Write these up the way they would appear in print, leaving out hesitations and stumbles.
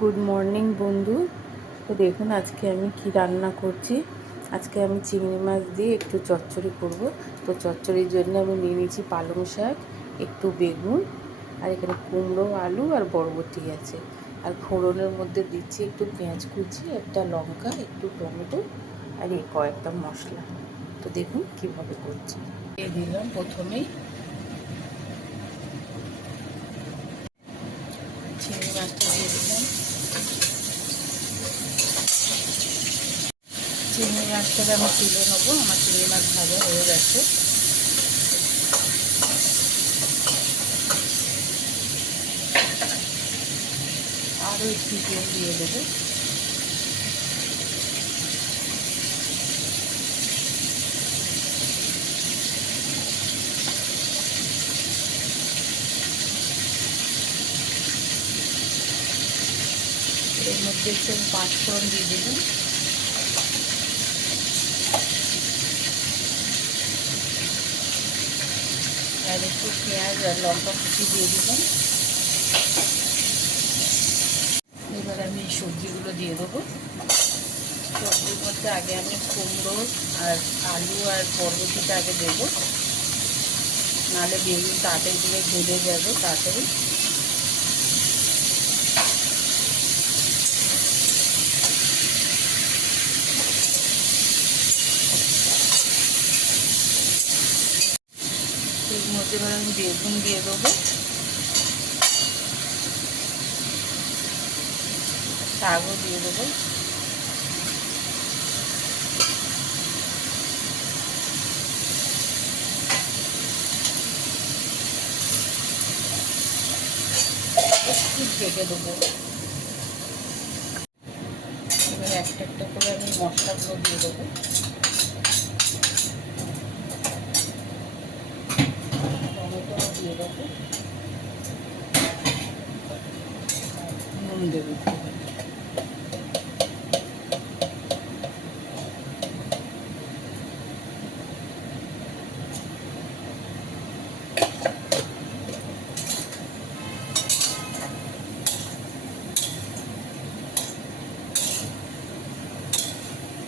Good morning বন্ধু। তো দেখুন আজকে আমি কি রান্না করছি। আজকে আমি চিংড়ি মাছ দিয়ে একটু চচ্চড়ি করব। তো চচ্চড়ির জন্য আমি নিয়ে নিয়েছি পালং শাক, একটু বেগুন, আর এখানে কুমড়ো, আলু আর বরবটি আছে। আর ফোড়নের মধ্যে দিচ্ছি একটু পেঁয়াজ কুচি, একটা লঙ্কা, একটু টমেটো আর এই কয়েকটা মশলা। তো দেখুন কিভাবে করছি। দিয়ে দিলাম প্রথমেই চিংড়ি মাছটা দিয়ে দিলাম। চিংড়ি মাছটাকে আমি তুলে নেবো। আমার চিংড়ি মাছ ভাজা হয়ে গেছে। আরও একটু তেল দিয়ে দেবো। এর মধ্যে একটু পাঁচফোড়ন দিয়ে দেবেন। আর একটু পেঁয়াজ আর লঙ্কা কুচি দিয়ে দিলাম। এবার আমি এই সবজিগুলো দিয়ে দেবো। সবজির মধ্যে আগে আমি কুমড়ো আর আলু আর বরবটিটা আগে দেবো, নাহলে বেগুন তাড়াতাড়ি দিলে গলে যাবে তাড়াতাড়ি। এর মধ্যে এবার আমি বেগুন দিয়ে দেবো, শাকও দিয়ে দেবো। একটু ঢেকে দেবো। এবার একটা একটা করে আমি মশলাগুলো দিয়ে দেবো। টমেটো দিয়ে দেবো, নুন দেবো।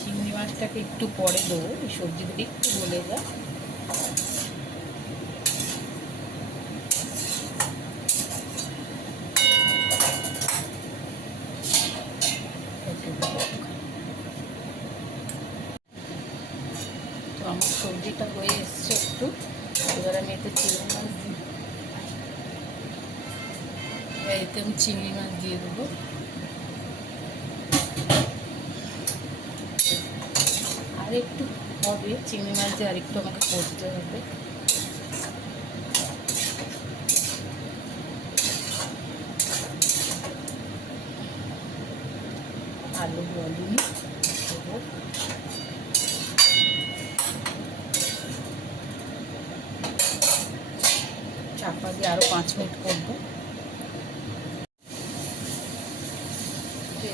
চিংড়ি মাছটাকে একটু পরে দেবো, এই সবজিগুলো একটু গলে যায়। তো আমার সবজিটা হয়ে এসছে একটু। এবার আমি এতে চিংড়ি মাছ দিই। এতে আমি চিংড়ি মাছ দিয়ে দেবো। আর একটু হবে, চিংড়ি মাছ দিয়ে আরেকটু আমাকে করতে হবে। আলু বলিনি দেবো। চাপা দিয়ে আরও 5 মিনিট করবো।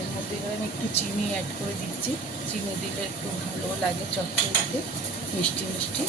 এর মধ্যে এবার আমি একটু চিনি অ্যাড করে দিচ্ছি। চিনি দিলে একটু ভালো লাগে চচ্চড়িতে, মিষ্টি মিষ্টি।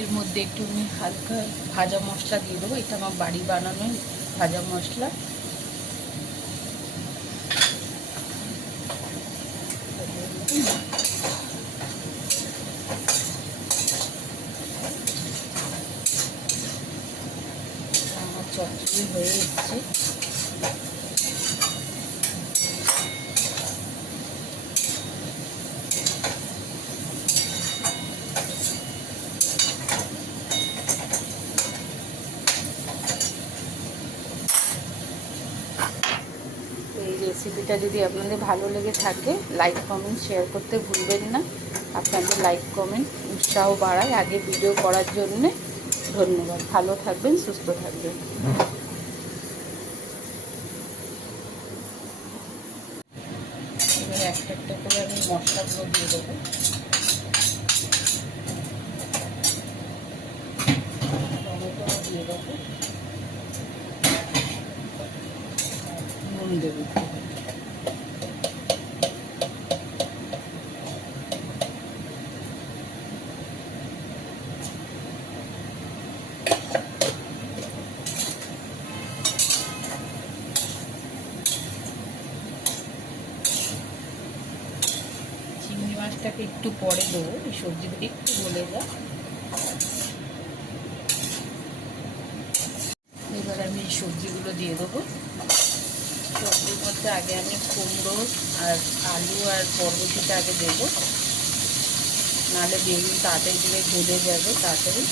এর মধ্যে একটু আমি হালকা ভাজা মশলা দিয়ে দেবো। এটা আমার বাড়ি বানানো ভাজা মশলা। আমার চচ্চড়ি হয়ে এসছে। রেসিপি রেসিপিটা যদি আপনাদের ভালো লেগে থাকে লাইক কমেন্ট শেয়ার করতে ভুলবেন না। আপনাদের লাইক কমেন্ট উৎসাহ বাড়ায় আগে ভিডিও করার জন্যে। ধন্যবাদ। ভালো থাকবেন, সুস্থ থাকবেন। এবারে একটা একটা করে আমি মশলাগুলো দিয়ে দেবো। টমেটো দিয়ে দেবো, নুন দেবো। চিংড়ি মাছটাকে একটু পরে দেবো, এই সবজিগুলো একটু গলে যায়। এবার আমি এই সবজিগুলো দিয়ে দেবো। সবজির মধ্যে আগে আমি কুমড়ো আর আলু আর বরবটিটা আগে দেবো, নাহলে বেগুন তাড়াতাড়ি দিলে গলে যাবে তাড়াতাড়ি।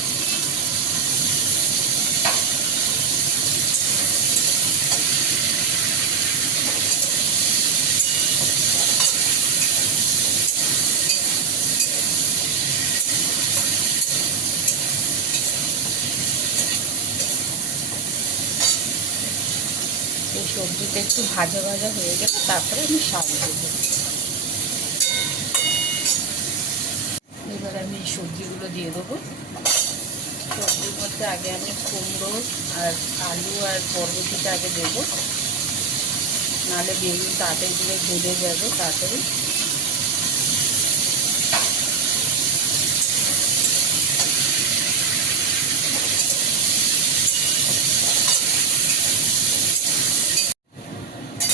এই সবজিটা একটু ভাজা ভাজা হয়ে গেলে তারপরে আমি শাক দেবো। এবার আমি এই সবজিগুলো দিয়ে দেবো। সবজির মধ্যে আগে আমি কুমড়ো আর আলু আর বরবটিটা আগে দেবো, নাহলে বেগুন তাড়াতাড়ি দিলে গলে যাবে তাড়াতাড়ি।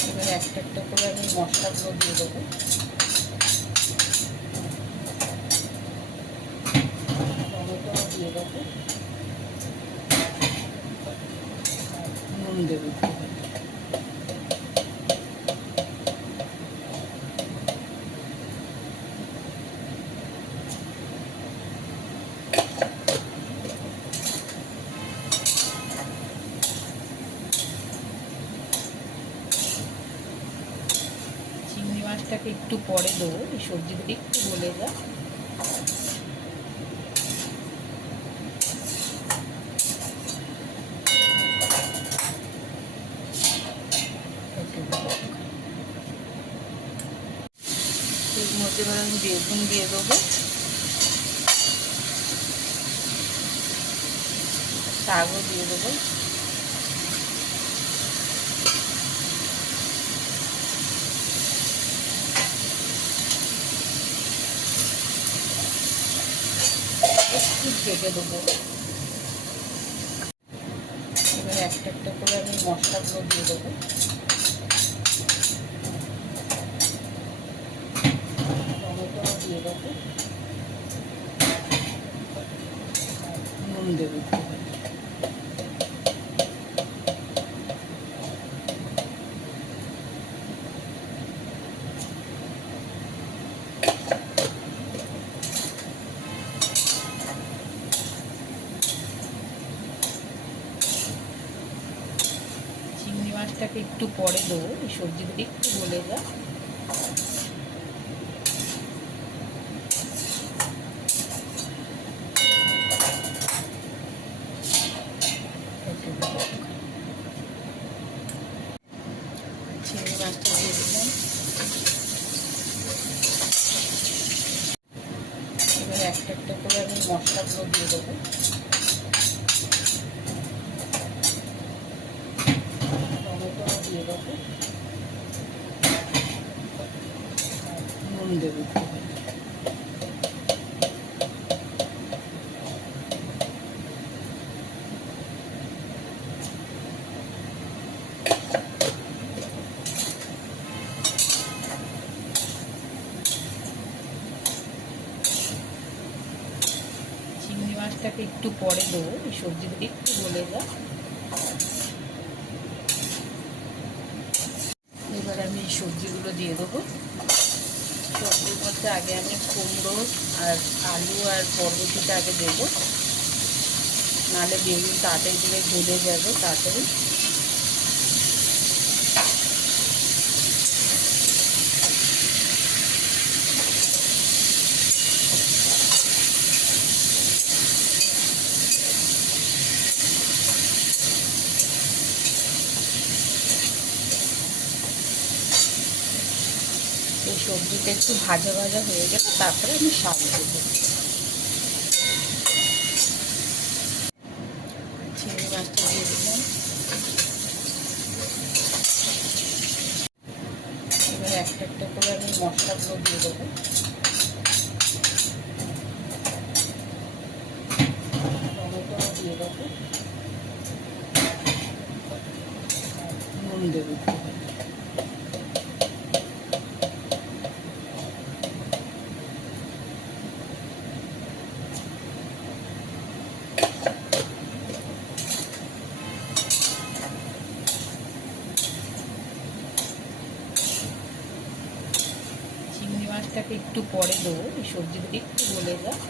এবার একটা একটা করে আমি মশলাগুলো দিয়ে দেবো। টমেটো দিয়ে দেবো, নুন দেবো। চিংড়ি মাছটাকে একটু পরে দেবো, এই সবজিগুলো একটু গলে যায়। এর মধ্যে এবার আমি বেগুন দিয়ে দেবো, শাকও দিয়ে দেবো। একটু ঢেকে দেবো। এবার একটা একটা করে আমি মশলাগুলো দিয়ে দেবো। টমেটো দিয়ে দেবো, নুন দেবো। চিংড়ি মাছটাকে একটু পরে দেবো, এই সবজিগুলো একটু গলে যায়। চিংড়ি মাছটা দিয়ে দিলাম। এবার একটা একটা করে আমি মশলাগুলো দিয়ে দেবো। টমেটো দিয়ে দেবো, নুন দেবো। চিংড়ি মাছটাকে একটু পরে দেবো, এই সবজিগুলো একটু গলে যায়। এবার আমি এই সবজিগুলো দিয়ে দেবো। সবজির মধ্যে আগে আমি কুমড়ো আর আলু আর বরবটিটা আগে দেবো, নাহলে বেগুন তাড়াতাড়ি দিলে গলে যাবে তাড়াতাড়ি। সবজিটা একটু ভাজা ভাজা হয়ে গেলে তারপরে আমি শাক দেবো। চিংড়ি মাছটা দিয়ে দিলাম। এবার একটা একটা করে আমি মশলাগুলো দিয়ে দেবো। টমেটো দিয়ে দেবো, নুন দেবো। চিংড়ি মাছটাকে একটু পরে দেবো, এই সবজিটা একটু গলে যায়।